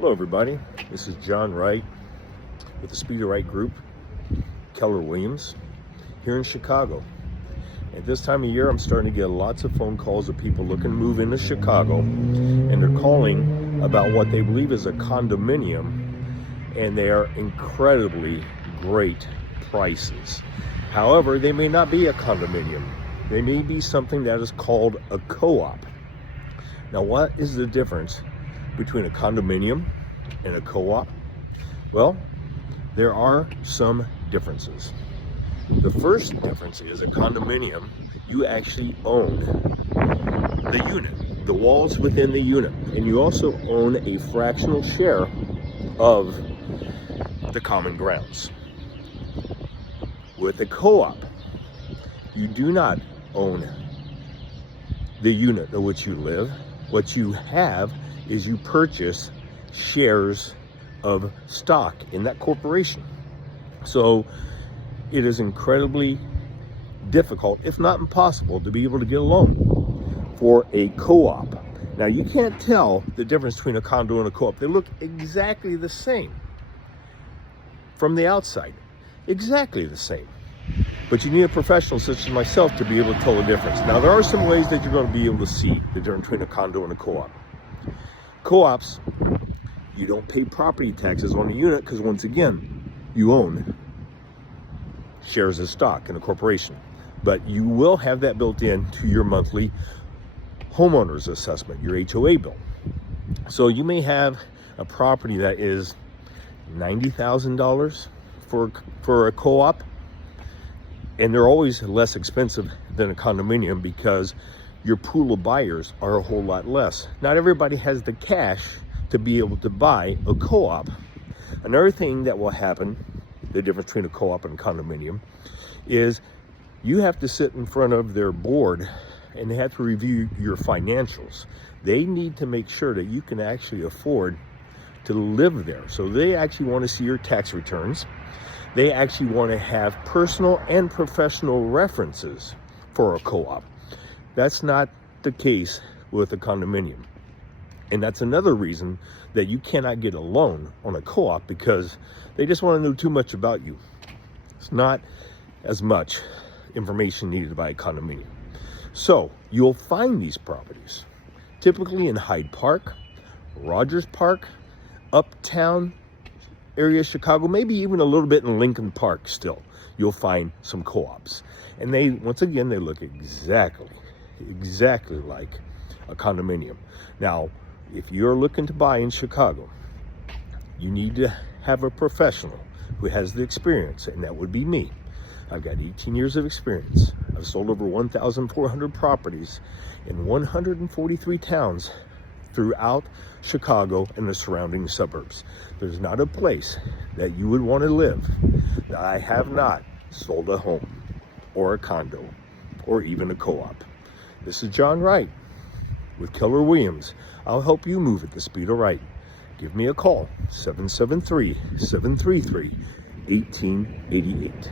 Hello everybody, this is John Wright with the Speed of Right Group, Keller Williams, here in Chicago. At this time of year, I'm starting to get lots of phone calls of people looking to move into Chicago, and they're calling about what they believe is a condominium, and they are incredibly great prices. However, they may not be a condominium. They may be something that is called a co-op. Now, what is the difference between a condominium and a co-op? Well, there are some differences. The first difference is a condominium, you actually own the unit, the walls within the unit, and you also own a fractional share of the common grounds. With a co-op, you do not own the unit in which you live. What you have is you purchase shares of stock in that corporation. So it is incredibly difficult, if not impossible, to be able to get a loan for a co-op. Now, you can't tell the difference between a condo and a co-op. They look exactly the same from the outside, exactly the same. But you need a professional such as myself to be able to tell the difference. Now, there are some ways that you're going to be able to see the difference between a condo and a co-op. Co-ops, you don't pay property taxes on the unit because, once again, you own shares of stock in a corporation. But you will have that built in to your monthly homeowner's assessment, your HOA bill. So you may have a property that is $90,000 for a co-op, and they're always less expensive than a condominium because your pool of buyers are a whole lot less. Not everybody has the cash to be able to buy a co-op. Another thing that will happen, the difference between a co-op and a condominium, is you have to sit in front of their board and they have to review your financials. They need to make sure that you can actually afford to live there. So they actually want to see your tax returns. They actually want to have personal and professional references for a co-op. That's not the case with a condominium. And that's another reason that you cannot get a loan on a co-op, because they just want to know too much about you. It's not as much information needed to buy a condominium. So you'll find these properties typically in Hyde Park, Rogers Park, uptown area of Chicago, maybe even a little bit in Lincoln Park still. You'll find some co-ops. And they, once again, they look exactly like a condominium. Now, if you're looking to buy in Chicago, you need to have a professional who has the experience, and that would be me. I've got 18 years of experience. I've sold over 1,400 properties in 143 towns throughout Chicago and the surrounding suburbs. There's not a place that you would want to live that I have not sold a home or a condo or even a co-op. This is John Wright with Keller Williams. I'll help you move at the speed of right. Give me a call, 773-733-1888.